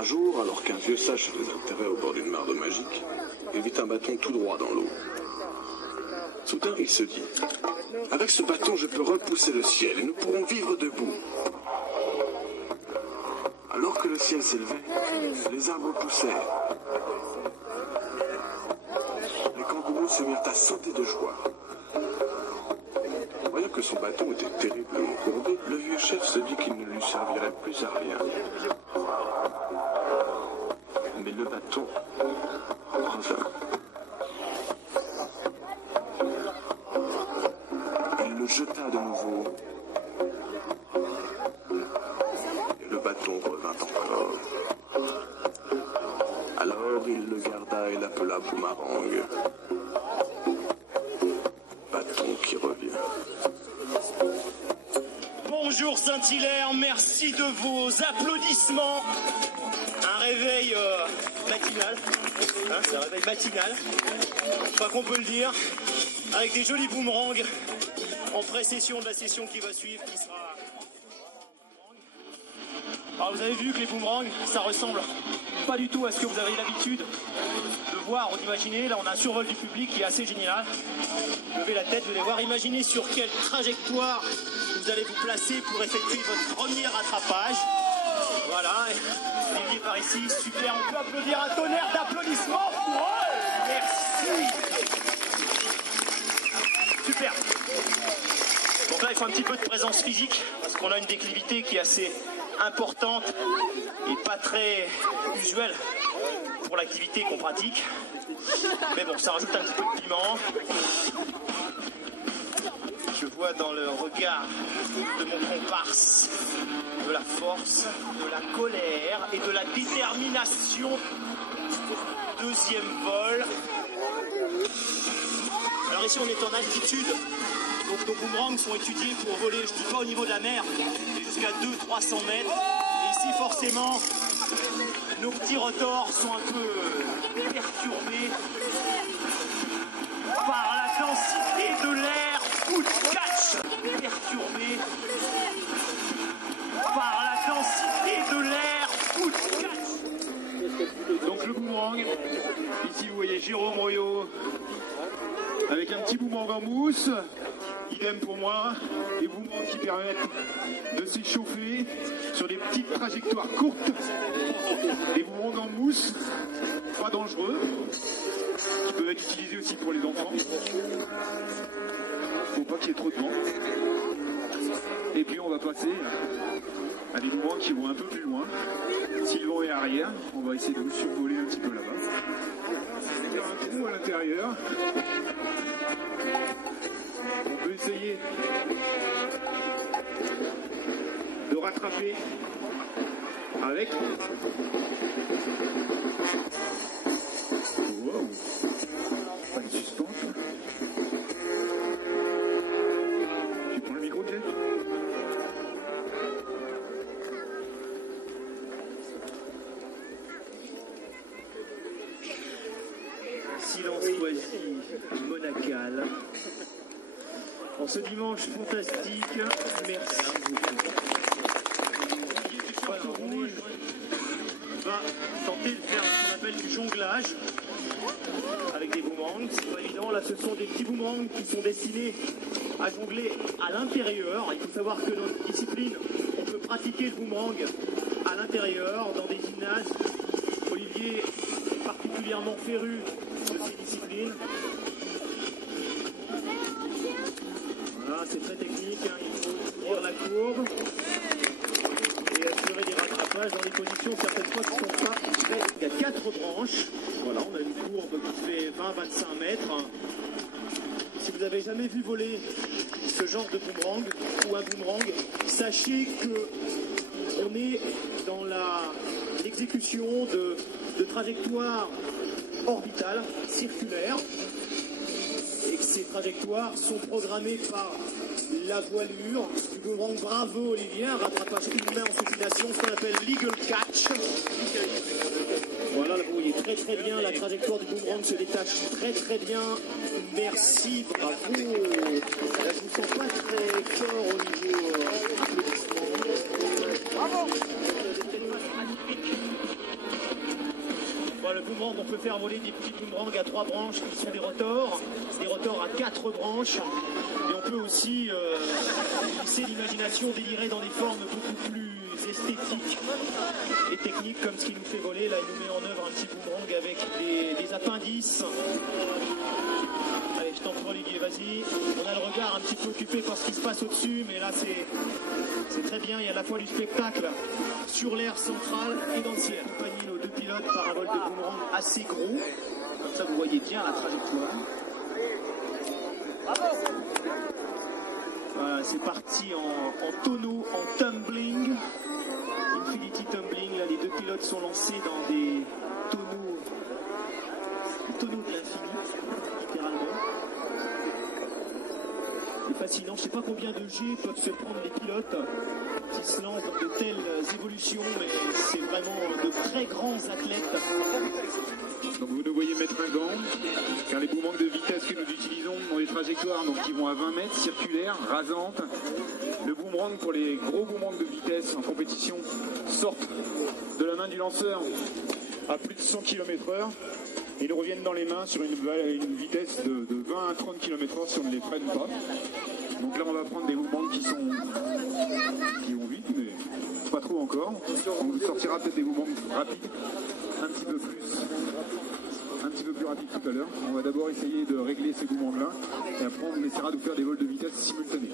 Un jour, alors qu'un vieux sage se faisait enterrer au bord d'une mare d'eau magique, il vit un bâton tout droit dans l'eau. Soudain, il se dit, avec ce bâton, je peux repousser le ciel et nous pourrons vivre debout. Alors que le ciel s'élevait, les arbres poussèrent. Les kangourous se mirent à sauter de joie. Voyant que son bâton était terriblement courbé, le vieux chef se dit qu'il ne lui servirait plus à rien. Mais le bâton revint. Il le jeta de nouveau. Et le bâton revint encore. Alors il le garda et l'appela Boomerang. Bâton qui revient. Bonjour Saint-Hilaire, merci de vos applaudissements. Un réveil matinal, hein, c'est un réveil matinal, je crois qu'on peut le dire, avec des jolis boomerangs en pré-session de la session qui va suivre, qui sera... Alors vous avez vu que les boomerangs, ça ressemble pas du tout à ce que vous avez l'habitude de voir ou d'imaginer. Là on a un survol du public qui est assez génial. Levez la tête, vous allez voir, imaginez sur quelle trajectoire vous allez vous placer pour effectuer votre premier rattrapage. Voilà, Olivier par ici, super, on peut applaudir un tonnerre d'applaudissements pour eux. Merci. Super. Donc là il faut un petit peu de présence physique parce qu'on a une déclivité qui est assez importante et pas très usuelle pour l'activité qu'on pratique. Mais bon, ça rajoute un petit peu de piment. Je vois dans le regard de mon comparse de la force, de la colère et de la détermination. Deuxième vol. Alors ici on est en altitude, donc nos boomerangs sont étudiés pour voler, je dis pas au niveau de la mer, mais jusqu'à 200-300 mètres. Et ici forcément, nos petits rotors sont un peu perturbés par la densité de l'air full catch, perturbé par la densité de l'air full catch. Donc le boomerang, ici vous voyez Jérôme Royot avec un petit boomerang en mousse, idem pour moi, des boomerangs qui permettent de s'échauffer sur des petites trajectoires courtes, des boomerangs en mousse, pas dangereux, qui peuvent être utilisés aussi pour les enfants. Faut pas qu'il y ait trop de vent. Et puis on va passer à des boomerangs qui vont un peu plus loin. Si le vent est arrière, on va essayer de vous survoler un petit peu là-bas. Faire un trou à l'intérieur. On peut essayer de rattraper avec. Wow. Pas de suspense. Tu prends le micro, Jeff? Silence quasi monacal. En ce dimanche fantastique, merci beaucoup. Le chapeau rouge va tenter de faire ce qu'on appelle du jonglage avec des boomerangs. C'est pas évident, là ce sont des petits boomerangs qui sont destinés à jongler à l'intérieur. Il faut savoir que dans notre discipline, on peut pratiquer le boomerang à l'intérieur, dans des gymnases. Olivier est particulièrement féru de ces disciplines. Voilà, c'est très technique, hein. Il faut ouvrir la courbe et assurer des rattrapages dans des positions certaines fois qui ne sont pas très... Il y a 4 branches, voilà, on a une courbe qui fait 20-25 mètres. Si vous n'avez jamais vu voler ce genre de boomerang ou un boomerang, sachez que on est dans l'exécution de trajectoires orbitales, circulaires, et que ces trajectoires sont programmées par la voilure du boomerang. Bravo Olivier, un rattrapage une main en supination, ce qu'on appelle legal catch. Voilà, là, vous voyez très très bien la trajectoire du boomerang se détache très très bien. Merci, bravo. Là, je vous sens pas très fort au niveau applaudissement. Bravo. boomerangs, on peut faire voler des petits boomerangs à 3 branches qui sont des rotors à 4 branches. Et on peut aussi laisser l'imagination délirer dans des formes beaucoup plus esthétiques et techniques, comme ce qui nous fait voler. Là, il nous met en œuvre un petit boomerang avec des appendices. Allez, je t'en prie Olivier, vas-y. On a le regard un petit peu occupé par ce qui se passe au-dessus, mais là c'est très bien. Il y a à la fois du spectacle sur l'air central et dans le ciel. Accompagné nos 2 pilotes par un vol de boomerang assez gros. Comme ça, vous voyez bien la trajectoire. Voilà, c'est parti en tonneau, en tumbling. Infinity tumbling. Là, les 2 pilotes sont lancés dans des tonneaux de l'infini, littéralement. C'est fascinant. Je ne sais pas combien de G peuvent se prendre les pilotes qui se lancent dans de telles évolutions, mais c'est vraiment de très grands athlètes. Donc vous nous voyez mettre un gant, car les boomerangs de vitesse que nous utilisons ont des trajectoires donc, qui vont à 20 mètres, circulaires, rasantes. Le boomerang pour les gros boomerangs de vitesse en compétition sortent de la main du lanceur à plus de 100 km/h. Et ils reviennent dans les mains sur une vitesse de 20 à 30 km/h si on ne les freine pas. Donc là on va prendre des boomerangs qui vont vite, mais pas trop encore. On vous sortira peut-être des boomerangs rapides, un petit peu plus rapides tout à l'heure. On va d'abord essayer de régler ces boomerangs là et après on essaiera de faire des vols de vitesse simultanés.